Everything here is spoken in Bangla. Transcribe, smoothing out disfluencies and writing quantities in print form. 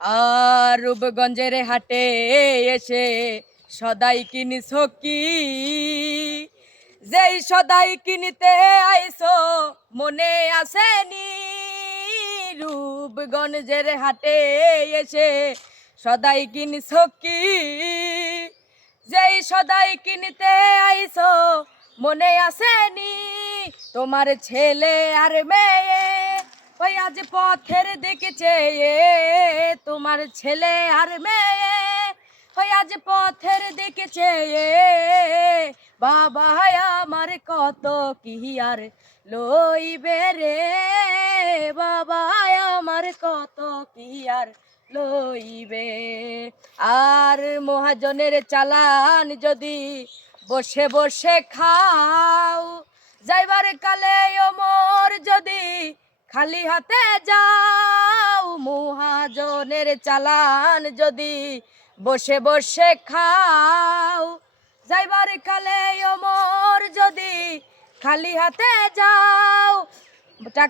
আর রূপগঞ্জের হাটে এসে সদাই কিনিস কি, যেই সদাই কিনতে আইসো মনে আসেনি? রূপগঞ্জের হাটে এসে সদাই কিনিস কি, যেই সদাই কিনতে আইসো মনে আসেনি? তোমার ছেলে আর মেয়ে ওই আজ পথের দিকে চেয়ে, তোমার ছেলে আর মেয়ে ওই আজ পথের দিকে চেয়ে, বাবা আমার কত কি আর লইবে রে, বাবা আমার কত কি আর লইবে। আর মহাজনের চালান যদি বসে বসে খাও, যাইবার কালে ওমর যদি খালি হাতে যাও, মহাজনের চালান যদি বসে বসে খাও, যাইবার কালে ওমর যদি খালি হাতে যাও, টাকা